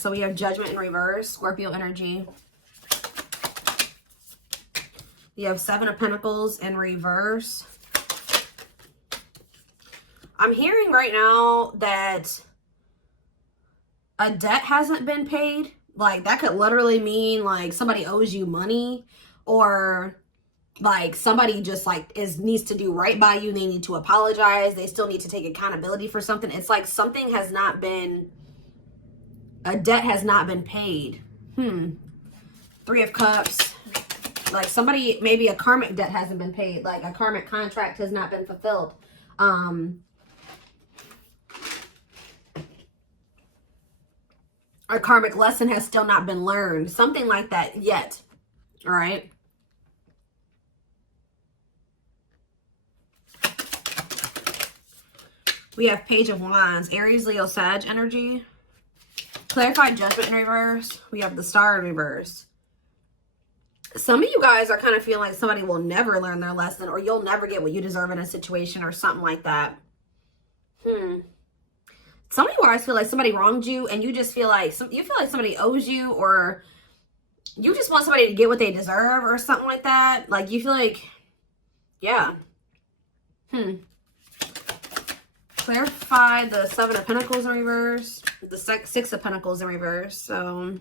So we have Judgment in reverse, Scorpio energy. You have Seven of Pentacles in reverse. I'm hearing right now that a debt hasn't been paid. Like, that could literally mean, like, somebody owes you money, or, like, somebody just, like, needs to do right by you. They need to apologize. They still need to take accountability for something. It's like something has not been, a debt has not been paid. Three of Cups. Like, somebody, maybe a karmic debt hasn't been paid. Like, a karmic contract has not been fulfilled. A karmic lesson has still not been learned. Something like that yet. All right. We have Page of Wands. Aries, Leo, Sag energy. Clarified Judgment in reverse. We have the Star in reverse. Some of you guys are kind of feeling like somebody will never learn their lesson, or you'll never get what you deserve in a situation, or something like that. Some of you guys feel like somebody wronged you, and you just feel like somebody owes you, or you just want somebody to get what they deserve, or something like that. Like, you feel like, yeah. Clarify the Seven of Pentacles in reverse, the Six of Pentacles in reverse. So,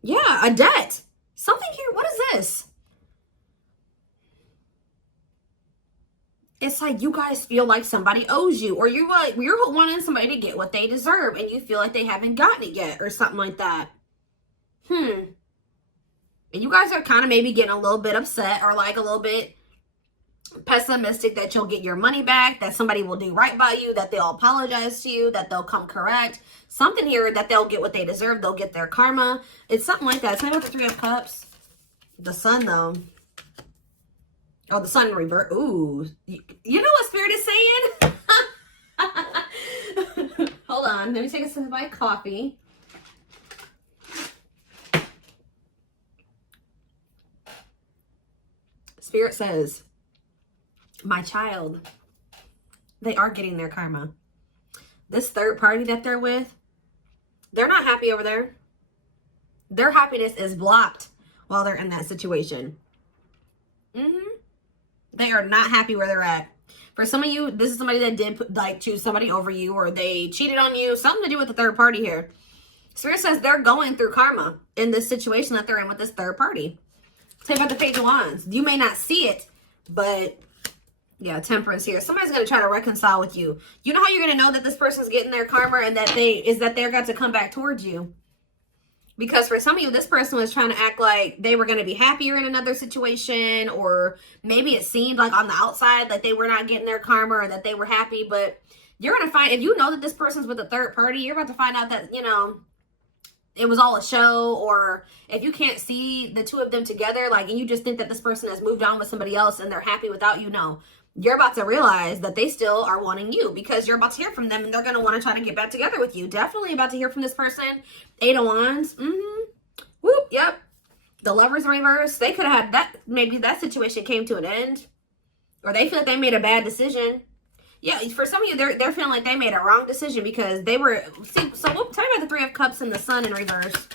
yeah, a debt. Something here. What is this? It's like you guys feel like somebody owes you, or you're wanting somebody to get what they deserve, and you feel like they haven't gotten it yet, or something like that. And you guys are kind of maybe getting a little bit upset, or like a little bit pessimistic that you'll get your money back, that somebody will do right by you, that they'll apologize to you, that they'll come correct. Something here that they'll get what they deserve. They'll get their karma. It's something like that. Tell me about the Three of Cups. The Sun, though. Oh, the Sun in reverse. Ooh. You know what Spirit is saying? Hold on. Let me take a sip of my coffee. Spirit says, my child, they are getting their karma. This third party that they're with, they're not happy over there. Their happiness is blocked while they're in that situation. They are not happy where they're at. For some of you, this is somebody that did like choose somebody over you, or they cheated on you. Something to do with the third party here. Spirit says they're going through karma in this situation that they're in with this third party. Say about the Page of Wands. You may not see it, but yeah, Temperance here. Somebody's going to try to reconcile with you. You know how you're going to know that this person's getting their karma, and that they're got to come back towards you? Because for some of you, this person was trying to act like they were going to be happier in another situation, or maybe it seemed like on the outside like they were not getting their karma, or that they were happy. But you're going to find, if you know that this person's with a third party, you're about to find out that, you know, it was all a show. Or if you can't see the two of them together, like, and you just think that this person has moved on with somebody else and they're happy without you, no. You're about to realize that they still are wanting you, because you're about to hear from them, and they're going to want to try to get back together with you. Definitely about to hear from this person. Eight of Wands. Whoop. Yep. The Lovers in reverse. They could have had that. Maybe that situation came to an end, or they feel like they made a bad decision. Yeah. For some of you, they're feeling like they made a wrong decision, because they were. See, so we'll tell you about the Three of Cups and the Sun in reverse.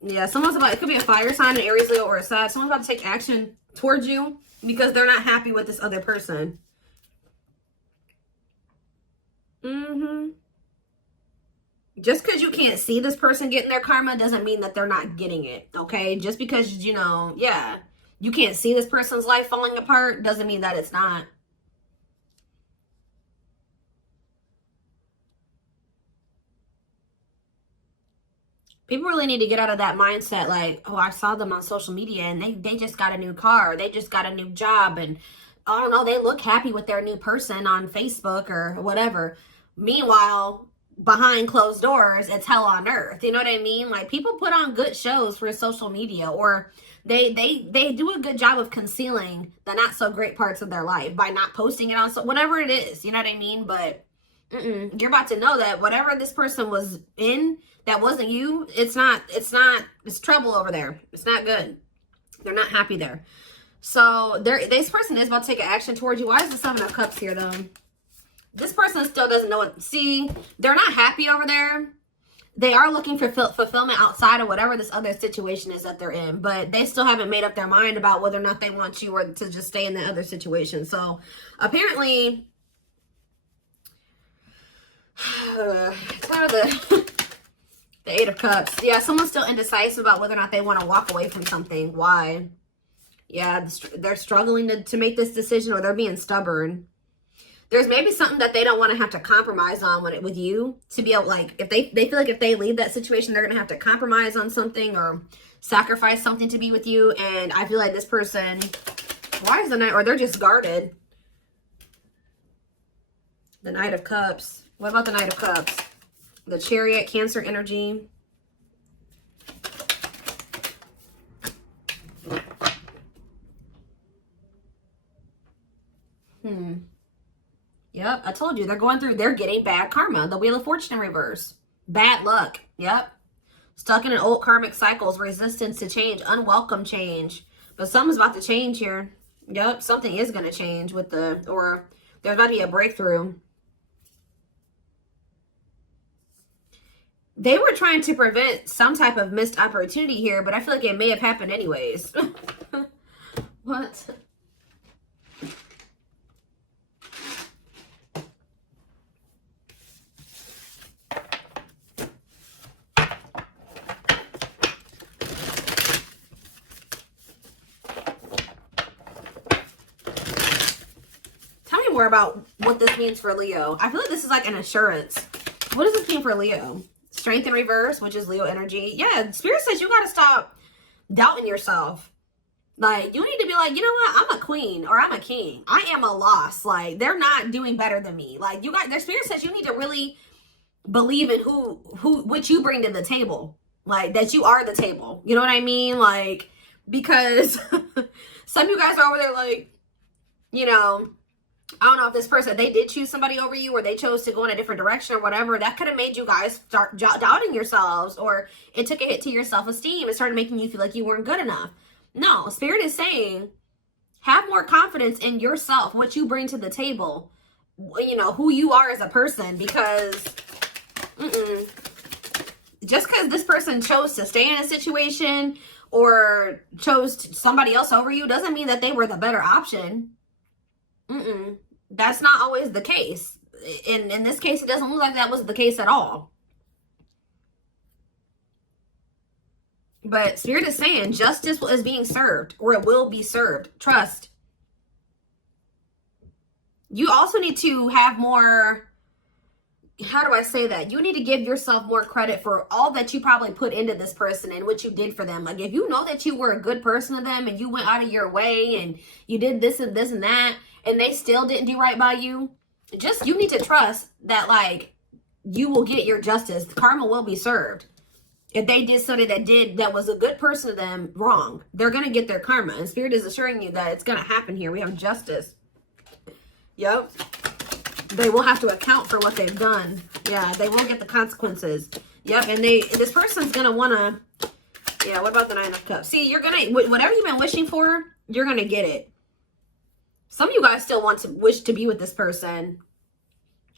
Yeah, someone's about, it could be a fire sign, an Aries, Leo, or a Sag. Someone's about to take action towards you because they're not happy with this other person. Just because you can't see this person getting their karma doesn't mean that they're not getting it, okay? Just because, you know, yeah, you can't see this person's life falling apart doesn't mean that it's not. People really need to get out of that mindset like, oh, I saw them on social media and they just got a new car, or they just got a new job, and I don't know, they look happy with their new person on Facebook or whatever. Meanwhile, behind closed doors, it's hell on earth. You know what I mean? Like, people put on good shows for social media, or they do a good job of concealing the not so great parts of their life by not posting it on, so whatever it is, you know what I mean? But you're about to know that whatever this person was in that wasn't you, it's trouble over there. It's not good. They're not happy there. So this person is about to take an action towards you. Why is the Seven of Cups here, though? This person still doesn't know what, see, they're not happy over there. They are looking for fulfillment outside of whatever this other situation is that they're in, but they still haven't made up their mind about whether or not they want you or to just stay in the other situation. So apparently, kind of the Eight of Cups. Yeah, someone's still indecisive about whether or not they want to walk away from something. Why? Yeah, they're struggling to make this decision, or they're being stubborn. There's maybe something that they don't want to have to compromise on with you to be able, like, if they feel like if they leave that situation, they're going to have to compromise on something or sacrifice something to be with you. And I feel like this person, why is the Knight, or they're just guarded. The Knight of Cups. What about the Knight of Cups? The Chariot, Cancer energy. Yep, I told you, they're getting bad karma. The Wheel of Fortune in reverse. Bad luck. Yep. Stuck in an old karmic cycles, resistance to change, unwelcome change. But something's about to change here. Yep, something is going to change or there's about to be a breakthrough. They were trying to prevent some type of missed opportunity here, but I feel like it may have happened anyways. What? More about what this means for Leo. I feel like this is like an assurance. What does this mean for Leo? Strength in reverse, which is Leo energy. Yeah, Spirit says you got to stop doubting yourself. Like, you need to be like, you know what? I'm a queen or I'm a king. I am a loss. Like, they're not doing better than me. Like, you got, their Spirit says you need to really believe in what you bring to the table. Like, that you are the table. You know what I mean? Like, because some of you guys are over there like, you know, I don't know if this person, they did choose somebody over you or they chose to go in a different direction or whatever. That could have made you guys start doubting yourselves, or it took a hit to your self-esteem. It started making you feel like you weren't good enough. No, Spirit is saying, have more confidence in yourself, what you bring to the table, you know, who you are as a person, because just because this person chose to stay in a situation or chose somebody else over you doesn't mean that they were the better option. That's not always the case. In this case, it doesn't look like that was the case at all. But Spirit is saying justice is being served, or it will be served. Trust. You also need to have more, how do I say that? You need to give yourself more credit for all that you probably put into this person and what you did for them. Like, if you know that you were a good person to them and you went out of your way and you did this and this and that, and they still didn't do right by you, you need to trust that, like, you will get your justice. Karma will be served. If they did something that was a good person to them wrong, they're going to get their karma. And Spirit is assuring you that it's going to happen here. We have justice. Yep. They will have to account for what they've done. Yeah, they will get the consequences. Yep, and this person's going to want to, yeah, what about the Nine of Cups? See, you're going to, whatever you've been wishing for, you're going to get it. Some of you guys still want to wish to be with this person.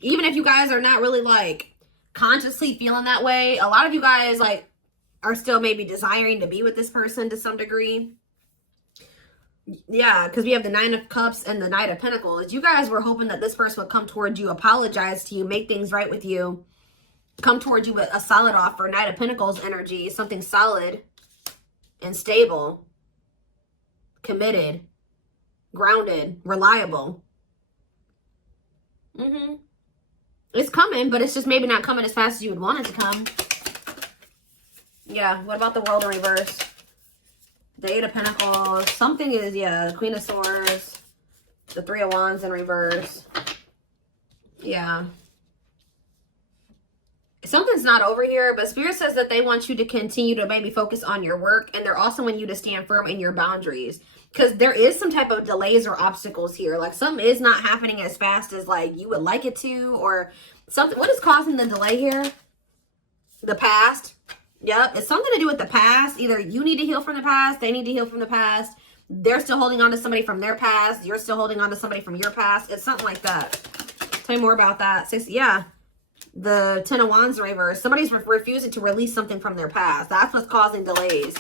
Even if you guys are not really, like, consciously feeling that way, a lot of you guys, like, are still maybe desiring to be with this person to some degree. Yeah, because we have the Nine of Cups and the Knight of Pentacles. You guys were hoping that this person would come towards you, apologize to you, make things right with you, come towards you with a solid offer. Knight of Pentacles energy, something solid and stable, committed, grounded, reliable. It's coming, but it's just maybe not coming as fast as you would want it to come. Yeah, what about the World in reverse? The Eight of Pentacles. Something is, yeah, the Queen of Swords. The Three of Wands in reverse. Yeah. Something's not over here, but Spirit says that they want you to continue to maybe focus on your work, and they're also want you to stand firm in your boundaries. Because there is some type of delays or obstacles here. Like, something is not happening as fast as, like, you would like it to, or something. What is causing the delay here? The past. Yep, it's something to do with the past. Either you need to heal from the past, they need to heal from the past. They're still holding on to somebody from their past. You're still holding on to somebody from your past. It's something like that. Play more about that. Yeah. The Ten of Wands in reverse. Somebody's refusing to release something from their past. That's what's causing delays.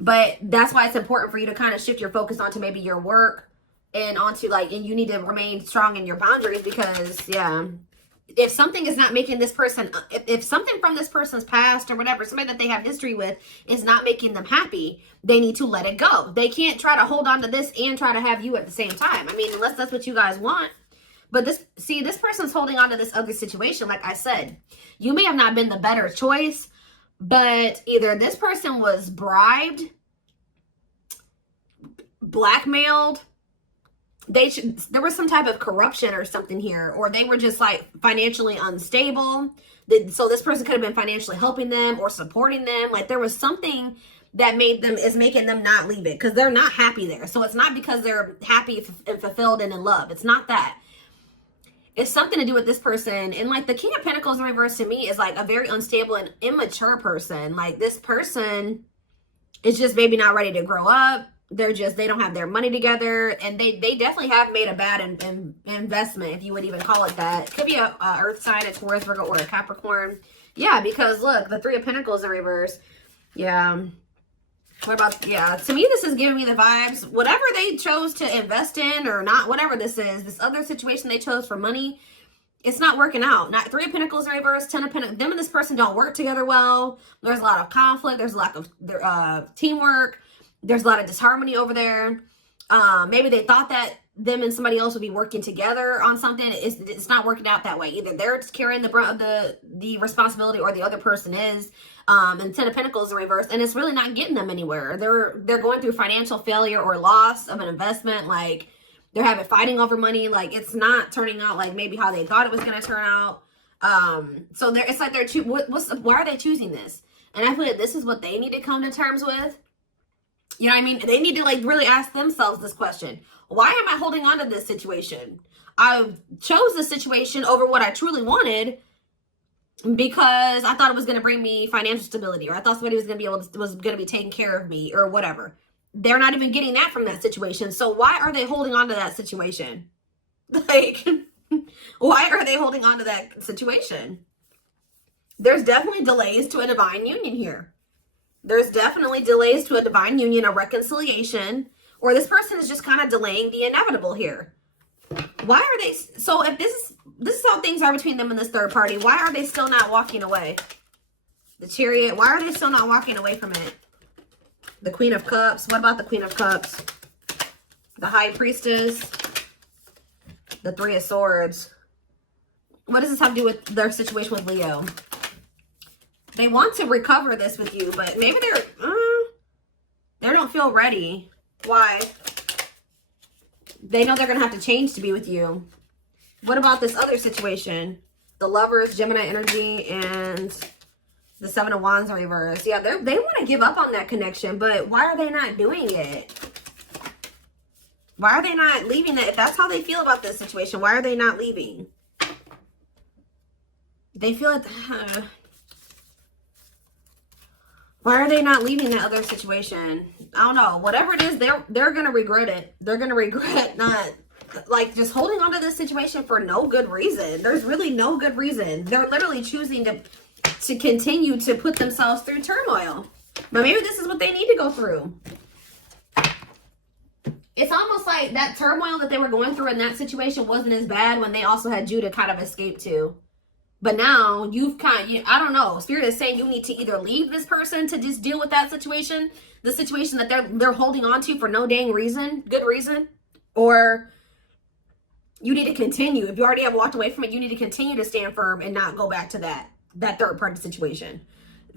But that's why it's important for you to kind of shift your focus onto maybe your work and onto like, and you need to remain strong in your boundaries because, yeah, if something is not making this person, if something from this person's past or whatever, somebody that they have history with is not making them happy, they need to let it go. They can't try to hold on to this and try to have you at the same time. I mean, unless that's what you guys want. But this person's holding on to this other situation. Like I said, you may have not been the better choice, but either this person was bribed, blackmailed, there was some type of corruption or something here, or they were just like financially unstable. So this person could have been financially helping them or supporting them. Like there was something that is making them not leave it because they're not happy there. So it's not because they're happy and fulfilled and in love. It's not that. It's something to do with this person. And like the King of Pentacles in reverse to me is like a very unstable and immature person. Like this person is just maybe not ready to grow up. They don't have their money together, and they definitely have made a bad investment, if you would even call it that. Could be a earth sign, a Taurus, Virgo, or a Capricorn. Yeah, because look, the Three of Pentacles in reverse. Yeah. What about, yeah, to me, this is giving me the vibes. Whatever they chose to invest in or not, whatever this is, this other situation they chose for money, it's not working out. Not Three of Pentacles in reverse, Ten of Pentacles. Them and this person don't work together well. There's a lot of conflict. There's a lack of teamwork. There's a lot of disharmony over there. Maybe they thought that them and somebody else would be working together on something. It's not working out that way. Either they're carrying the brunt of the responsibility or the other person is. And Ten of Pentacles in reverse. And it's really not getting them anywhere. They're going through financial failure or loss of an investment. Like they're having fighting over money. Like it's not turning out like maybe how they thought it was going to turn out. So it's like why are they choosing this? And I feel like this is what they need to come to terms with. You know what I mean? They need to like really ask themselves this question. Why am I holding on to this situation? I chose this situation over what I truly wanted because I thought it was going to bring me financial stability, or I thought somebody was going to be taking care of me or whatever. They're not even getting that from that situation. So why are they holding on to that situation? Like, why are they holding on to that situation? There's definitely delays to a divine union here. There's definitely delays to a divine union, a reconciliation, or this person is just kind of delaying the inevitable here. Why are they, so if this is how things are between them and this third party, why are they still not walking away? The Chariot, why are they still not walking away from it? The Queen of Cups, what about the Queen of Cups? The High Priestess, the Three of Swords. What does this have to do with their situation with Leo? They want to recover this with you, but maybe they don't feel ready. Why? They know they're going to have to change to be with you. What about this other situation? The Lovers, Gemini energy, and the Seven of Wands in reverse. Yeah, they want to give up on that connection, but why are they not doing it? Why are they not leaving it? If that's how they feel about this situation, why are they not leaving? They feel like... why are they not leaving that other situation? I don't know. Whatever it is, they're going to regret it. They're going to regret not, like, just holding on to this situation for no good reason. There's really no good reason. They're literally choosing to continue to put themselves through turmoil. But maybe this is what they need to go through. It's almost like that turmoil that they were going through in that situation wasn't as bad when they also had you to kind of escape to. But now you've I don't know. Spirit is saying you need to either leave this person to just deal with that situation, the situation that they're holding on to for no dang reason, good reason, or you need to continue. If you already have walked away from it, you need to continue to stand firm and not go back to that third party situation.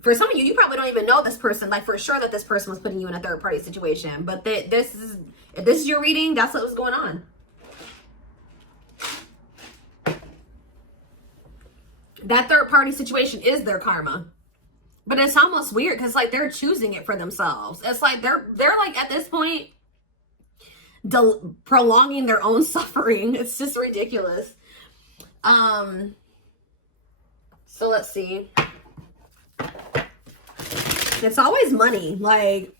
For some of you, you probably don't even know this person, like for sure that this person was putting you in a third party situation. But if this is your reading, that's what was going on. That third party situation is their karma. But it's almost weird because like they're choosing it for themselves. It's like they're like at this point prolonging their own suffering. It's just ridiculous. So let's see. It's always money. Like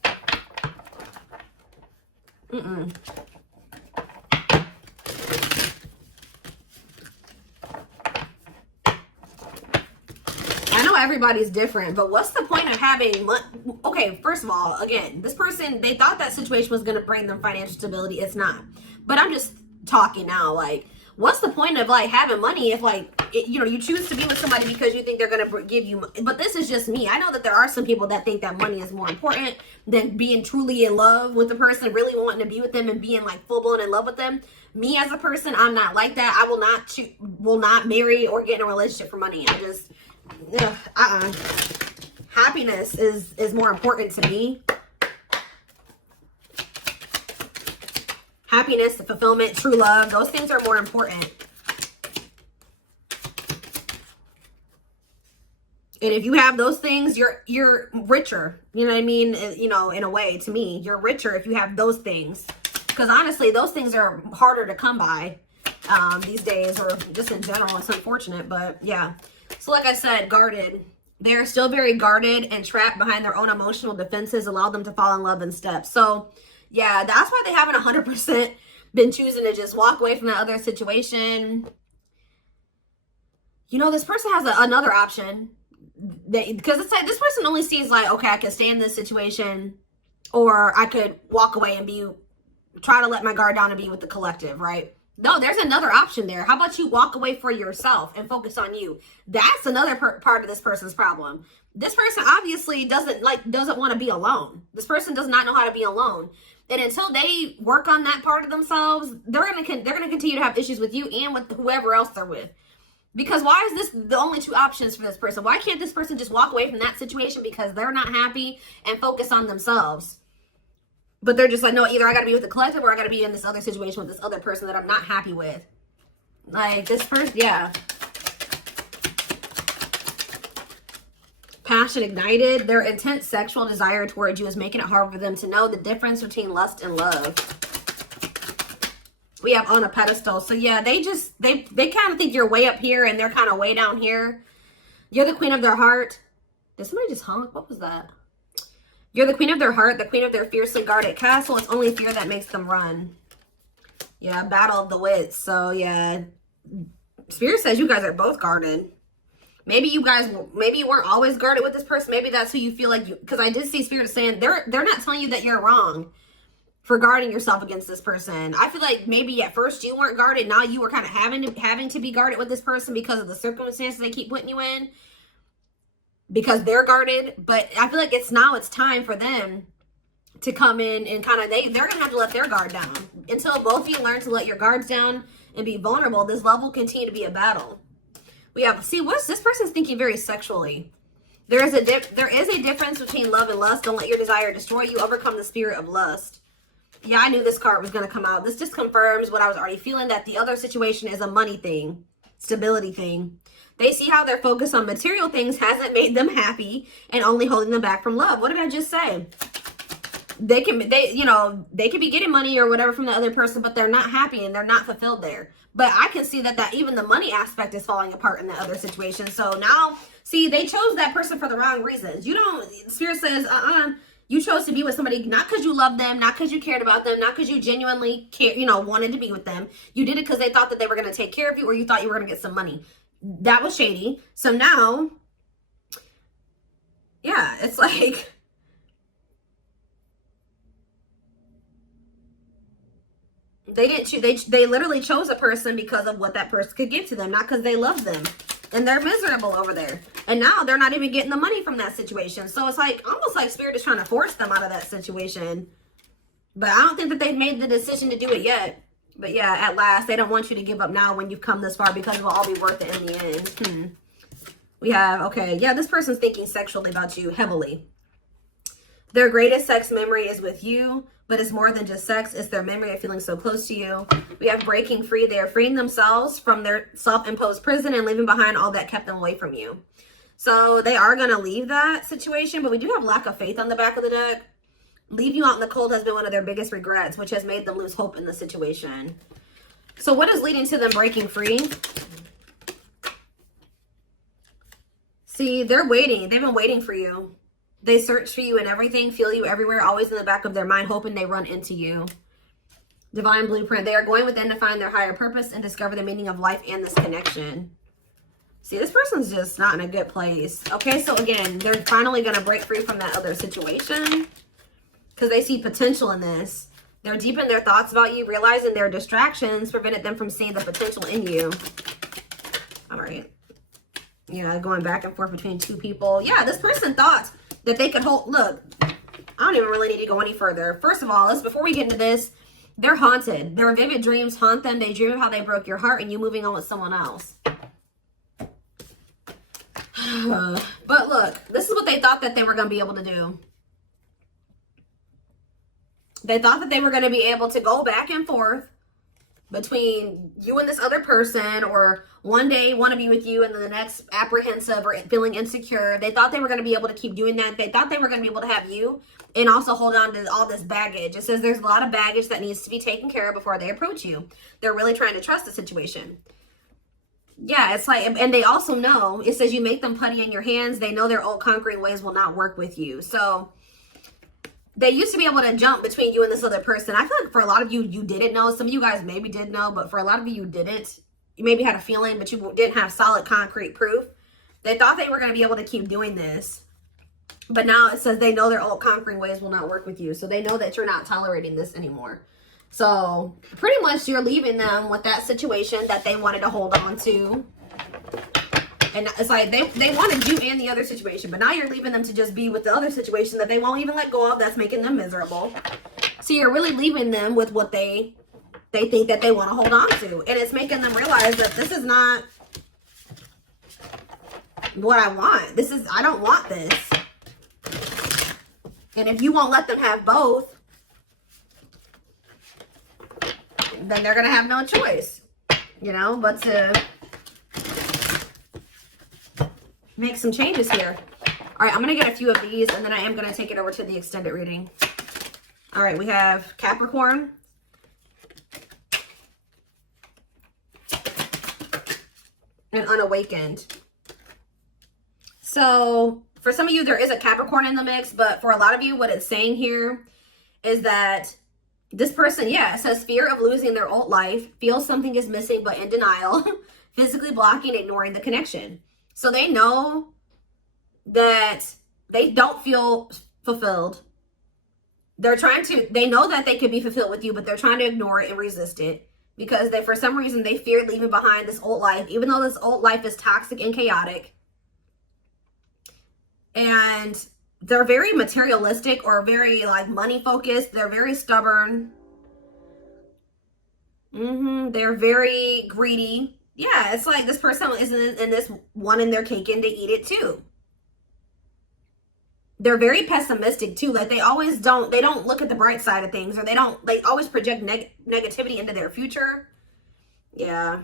how everybody's different, but what's the point of having okay, first of all, again, this person, they thought that situation was going to bring them financial stability. It's not. But I'm just talking now, like, what's the point of like having money if like you know, you choose to be with somebody because you think they're going to give you, but this is just me. I know that there are some people that think that money is more important than being truly in love with the person, really wanting to be with them and being like full blown in love with them. Me as a person, I'm not like that. I will not marry or get in a relationship for money. I just happiness is more important to me. Happiness, fulfillment, true love, those things are more important. And if you have those things, you're richer. You know what I mean? You know, in a way, to me, you're richer if you have those things. Because honestly, those things are harder to come by these days, or just in general. It's unfortunate, but yeah. So like I said, guarded. They're still very guarded and trapped behind their own emotional defenses, allow them to fall in love in steps. So yeah, that's why they haven't 100% been choosing to just walk away from that other situation. You know, this person has another option. Because it's like, this person only sees like, okay, I can stay in this situation, or I could walk away and try to let my guard down and be with the collective, right? No, there's another option there. How about you walk away for yourself and focus on you? That's another part of this person's problem. This person obviously doesn't want to be alone. This person does not know how to be alone. And until they work on that part of themselves, they're gonna continue to have issues with you and with whoever else they're with. Because why is this the only two options for this person? Why can't this person just walk away from that situation because they're not happy and focus on themselves? But they're just like, no, either I got to be with the collective or I got to be in this other situation with this other person that I'm not happy with. Like, this person, yeah. Passion ignited. Their intense sexual desire towards you is making it hard for them to know the difference between lust and love. We have on a pedestal. So yeah, they kind of think you're way up here and they're kind of way down here. You're the queen of their heart. Did somebody just honk? What was that? You're the queen of their heart, the queen of their fiercely guarded castle. It's only fear that makes them run. Yeah, battle of the wits. So yeah, Spirit says you guys are both guarded. Maybe you weren't always guarded with this person. Maybe that's who you feel like you, because I did see Spirit saying they're not telling you that you're wrong for guarding yourself against this person. I feel like maybe at first you weren't guarded. Now you were kind of having to be guarded with this person because of the circumstances they keep putting you in. Because they're guarded. But I feel like it's time for them to come in and kind of, they're going to have to let their guard down. Until both of you learn to let your guards down and be vulnerable, this love will continue to be a battle. We have, see, this person's thinking very sexually. There is a difference between love and lust. Don't let your desire destroy you. Overcome the spirit of lust. Yeah, I knew this card was going to come out. This just confirms what I was already feeling, that the other situation is a money thing, stability thing. They see how their focus on material things hasn't made them happy and only holding them back from love. What did I just say? They could be getting money or whatever from the other person, but they're not happy and they're not fulfilled there. But I can see that even the money aspect is falling apart in the other situation. So now, see, they chose that person for the wrong reasons. Spirit says, you chose to be with somebody not because you loved them, not because you cared about them, not because you genuinely wanted to be with them. You did it because they thought that they were going to take care of you, or you thought you were going to get some money. That was shady. So now, yeah, it's like, they literally chose a person because of what that person could give to them, not because they love them. And they're miserable over there. And now they're not even getting the money from that situation. So it's like, almost like Spirit is trying to force them out of that situation. But I don't think that they've made the decision to do it yet. But yeah, at last, they don't want you to give up now when you've come this far, because it will all be worth it in the end. We have, okay, yeah, this person's thinking sexually about you heavily. Their greatest sex memory is with you, but it's more than just sex. It's their memory of feeling so close to you. We have breaking free. They are freeing themselves from their self-imposed prison and leaving behind all that kept them away from you. So they are going to leave that situation, but we do have lack of faith on the back of the deck. Leave you out in the cold has been one of their biggest regrets, which has made them lose hope in the situation. So what is leading to them breaking free? See, they're waiting. They've been waiting for you. They search for you and everything, feel you everywhere, always in the back of their mind, hoping they run into you. Divine blueprint. They are going within to find their higher purpose and discover the meaning of life and this connection. See, this person's just not in a good place. Okay, so again, they're finally going to break free from that other situation because they see potential in this. They're deep in their thoughts about you, realizing their distractions prevented them from seeing the potential in you. All right. Yeah, going back and forth between two people. Yeah, this person thought that they could hold... Look, I don't even really need to go any further. First of all, before we get into this, they're haunted. Their vivid dreams haunt them. They dream of how they broke your heart and you moving on with someone else. But look, this is what they thought that they were going to be able to do. They thought that they were going to be able to go back and forth between you and this other person, or one day want to be with you and then the next apprehensive or feeling insecure. They thought they were going to be able to keep doing that. They thought they were going to be able to have you and also hold on to all this baggage. It says there's a lot of baggage that needs to be taken care of before they approach you. They're really trying to trust the situation. Yeah, it's like, and they also know, it says you make them putty in your hands. They know their old conquering ways will not work with you. So they used to be able to jump between you and this other person. I feel like for a lot of you, you didn't know. Some of you guys maybe did know, but for a lot of you, you didn't. You maybe had a feeling, but you didn't have solid concrete proof. They thought they were going to be able to keep doing this. But now it says they know their old conquering ways will not work with you. So they know that you're not tolerating this anymore. So pretty much you're leaving them with that situation that they wanted to hold on to. And it's like they wanted you and the other situation, but now you're leaving them to just be with the other situation that they won't even let go of, that's making them miserable. So you're really leaving them with what they think that they want to hold on to. And it's making them realize that this is not what I want. I don't want this. And if you won't let them have both, then they're going to have no choice, you know, but to make some changes here. All right, I'm going to get a few of these, and then I am going to take it over to the extended reading. All right, we have Capricorn. And Unawakened. So for some of you, there is a Capricorn in the mix, but for a lot of you, what it's saying here is that this person, yeah, it says fear of losing their old life, feels something is missing but in denial, physically blocking, ignoring the connection. So they know that they don't feel fulfilled. They know that they could be fulfilled with you, but they're trying to ignore it and resist it because for some reason, they fear leaving behind this old life, even though this old life is toxic and chaotic. And they're very materialistic or very like money focused. They're very stubborn. They're very greedy. Yeah, it's like this person isn't in this wanting their cake and to eat it too. They're very pessimistic too. Like they don't look at the bright side of things, or they always project negativity into their future. Yeah.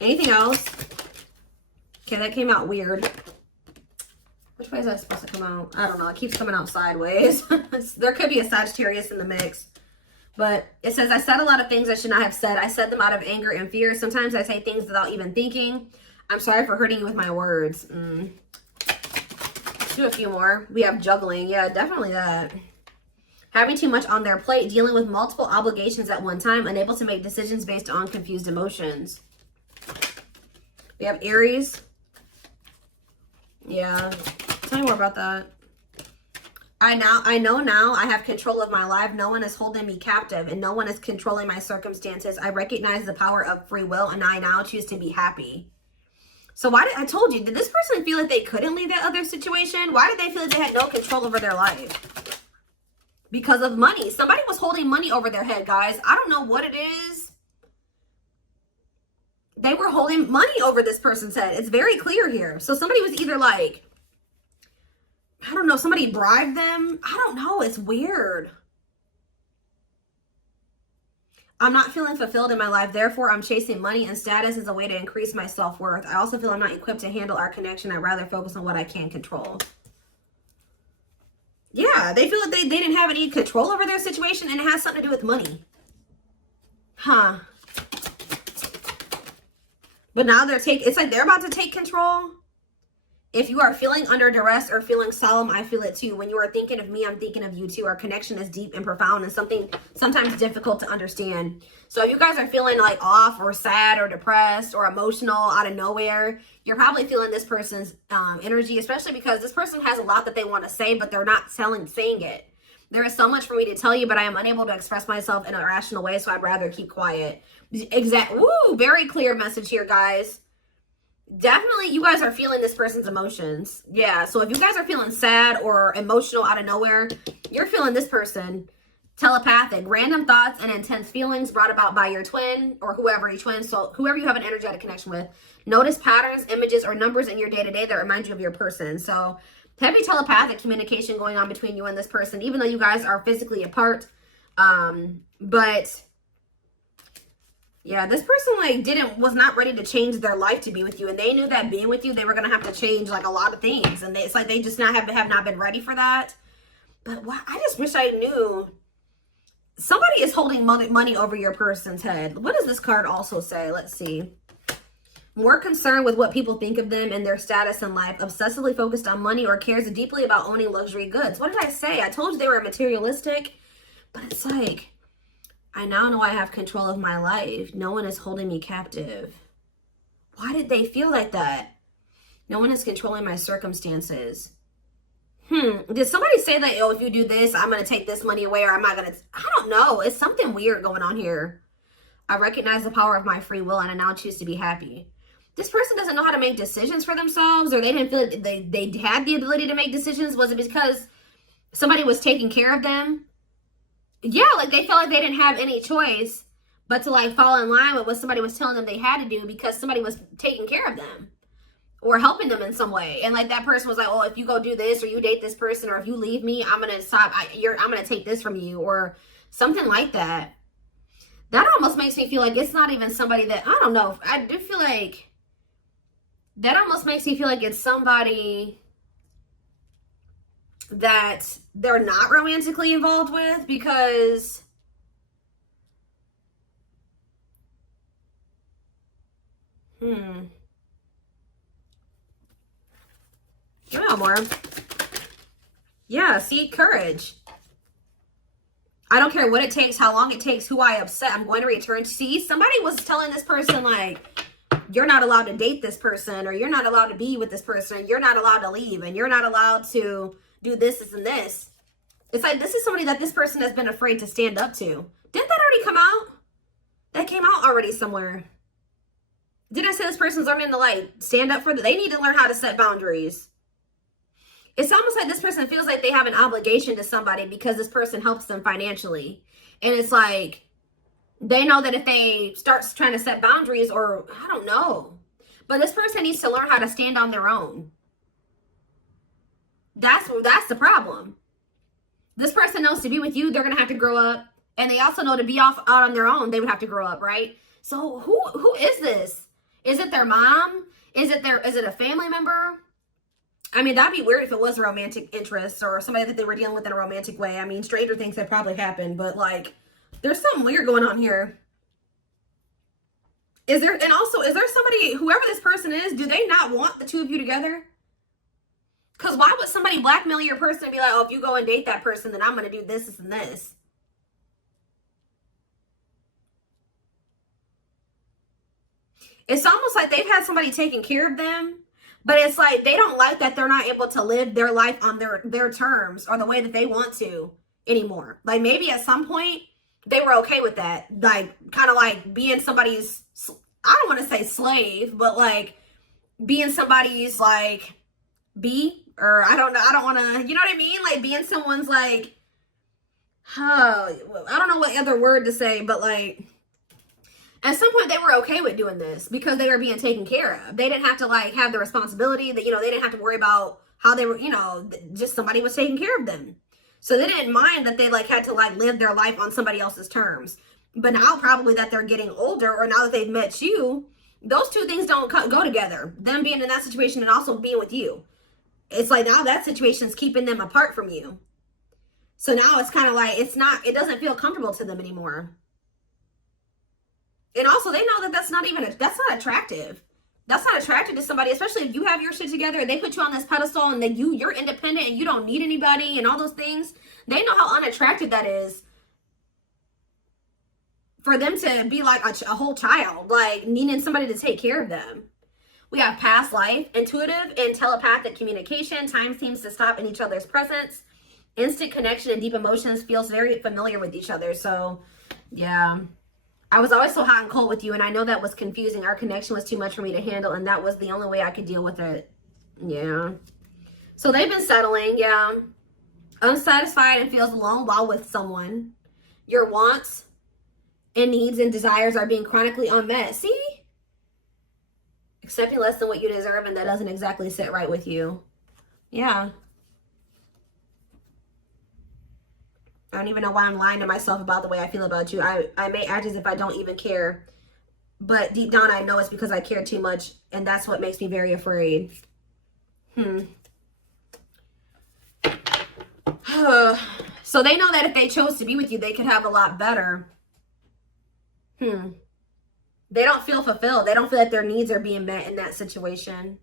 Anything else? Okay, that came out weird. Which way is that supposed to come out? I don't know. It keeps coming out sideways. There could be a Sagittarius in the mix. But it says, I said a lot of things I should not have said. I said them out of anger and fear. Sometimes I say things without even thinking. I'm sorry for hurting you with my words. Let's do a few more. We have juggling. Yeah, definitely that. Having too much on their plate. Dealing with multiple obligations at one time. Unable to make decisions based on confused emotions. We have Aries. Yeah. Tell me more about that. I know now I have control of my life. No one is holding me captive and no one is controlling my circumstances. I recognize the power of free will and I now choose to be happy. So I told you, did this person feel like they couldn't leave that other situation? Why did they feel like they had no control over their life? Because of money. Somebody was holding money over their head, guys. I don't know what it is. They were holding money over this person's head. It's very clear here. So somebody was either like, I don't know, somebody bribed them. I don't know. It's weird. I'm not feeling fulfilled in my life. Therefore, I'm chasing money and status as a way to increase my self-worth. I also feel I'm not equipped to handle our connection. I'd rather focus on what I can control. Yeah, they feel like they didn't have any control over their situation and it has something to do with money. Huh. But now it's like they're about to take control. If you are feeling under duress or feeling solemn, I feel it too. When you are thinking of me, I'm thinking of you too. Our connection is deep and profound and something sometimes difficult to understand. So if you guys are feeling like off or sad or depressed or emotional out of nowhere, you're probably feeling this person's energy, especially because this person has a lot that they want to say, but they're not saying it. There is so much for me to tell you, but I am unable to express myself in a rational way, so I'd rather keep quiet. Woo, very clear message here, guys. Definitely, you guys are feeling this person's emotions. Yeah, so if you guys are feeling sad or emotional out of nowhere, you're feeling this person. Telepathic, random thoughts and intense feelings brought about by your twin or whoever you twin, so whoever you have an energetic connection with. Notice patterns, images, or numbers in your day-to-day that remind you of your person. So heavy telepathic communication going on between you and this person, even though you guys are physically apart. But yeah, this person like was not ready to change their life to be with you, and they knew that being with you, they were gonna have to change like a lot of things, and it's like they just have not been ready for that. But I just wish I knew. Somebody is holding money over your person's head. What does this card also say? Let's see. More concerned with what people think of them and their status in life, obsessively focused on money, or cares deeply about owning luxury goods. What did I say? I told you they were materialistic, but it's like, I now know I have control of my life. No one is holding me captive. Why did they feel like that? No one is controlling my circumstances. Did somebody say that, oh, if you do this, I'm going to take this money away, or I'm not going to, I don't know. It's something weird going on here. I recognize the power of my free will, and I now choose to be happy. This person doesn't know how to make decisions for themselves, or they didn't feel like they had the ability to make decisions. Was it because somebody was taking care of them? Yeah, like they felt like they didn't have any choice but to like fall in line with what somebody was telling them they had to do because somebody was taking care of them or helping them in some way. And like that person was like, oh, if you go do this or you date this person or if you leave me, I'm going to stop. I'm going to take this from you or something like that. That almost makes me feel like it's not even somebody that, I don't know. I do feel like that almost makes me feel like it's somebody that they're not romantically involved with because yeah, more. Yeah, see, courage. I don't care what it takes, how long it takes, who I upset, I'm going to return to. See, somebody was telling this person like, you're not allowed to date this person, or you're not allowed to be with this person, or you're not allowed to leave, and you're not allowed to do this and this. It's like, this is somebody that this person has been afraid to stand up to. Didn't that already come out? That came out already somewhere. Didn't I say this person's learning to like stand up for they need to learn how to set boundaries. It's almost like this person feels like they have an obligation to somebody because this person helps them financially. And it's like, they know that if they start trying to set boundaries, or I don't know, but this person needs to learn how to stand on their own. That's the problem. This person knows to be with you, they're going to have to grow up. And they also know to be out on their own, they would have to grow up, right? So who is this? Is it their mom? Is it a family member? I mean, that'd be weird if it was a romantic interest or somebody that they were dealing with in a romantic way. I mean, stranger things have probably happened, but like, there's something weird going on here. Is there somebody, whoever this person is, do they not want the two of you together? Because why would somebody blackmail your person and be like, oh, if you go and date that person, then I'm going to do this, this, and this? It's almost like they've had somebody taking care of them, but it's like they don't like that they're not able to live their life on their terms or the way that they want to anymore. Like maybe at some point they were okay with that. Like kind of like being somebody's, I don't want to say slave, but like being somebody's like or I don't want to, you know what I mean? Like being someone's like, I don't know what other word to say, but like, at some point, they were okay with doing this because they were being taken care of. They didn't have to, like, have the responsibility that, they didn't have to worry about how they were, just somebody was taking care of them. So they didn't mind that they, like, had to, like, live their life on somebody else's terms. But now, probably that they're getting older or now that they've met you, those two things don't go together. Them being in that situation and also being with you. It's like now that situation's keeping them apart from you. So now it's kind of like, it doesn't feel comfortable to them anymore. And also, they know that that's not attractive. That's not attracted to somebody, especially if you have your shit together and they put you on this pedestal and then you're independent and you don't need anybody and all those things. They know how unattractive that is for them to be like a whole child, like needing somebody to take care of them. We have past life, intuitive and telepathic communication. Time seems to stop in each other's presence. Instant connection and deep emotions, feels very familiar with each other. So, yeah. I was always so hot and cold with you, and I know that was confusing. Our connection was too much for me to handle, and that was the only way I could deal with it. Yeah. So they've been settling, yeah. Unsatisfied and feels alone while with someone. Your wants and needs and desires are being chronically unmet. See? Accepting less than what you deserve, and that doesn't exactly sit right with you. Yeah. I don't even know why I'm lying to myself about the way I feel about you. I may act as if I don't even care. But deep down, I know it's because I care too much. And that's what makes me very afraid. So they know that if they chose to be with you, they could have a lot better. They don't feel fulfilled. They don't feel like their needs are being met in that situation.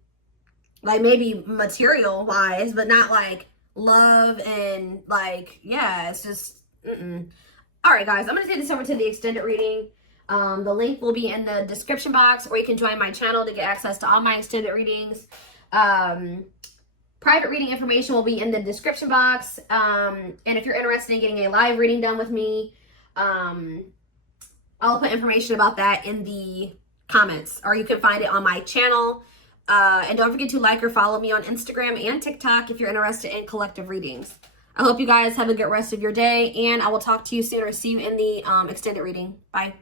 Like maybe material-wise, but not like love and like, yeah, it's just all right, guys, I'm gonna take this over to the extended reading. The link will be in the description box, or you can join my channel to get access to all my extended readings. Private reading information will be in the description box, and if you're interested in getting a live reading done with me, I'll put information about that in the comments, or you can find it on my channel. And don't forget to like or follow me on Instagram and TikTok if you're interested in collective readings. I hope you guys have a good rest of your day, and I will talk to you soon or see you in the extended reading. Bye.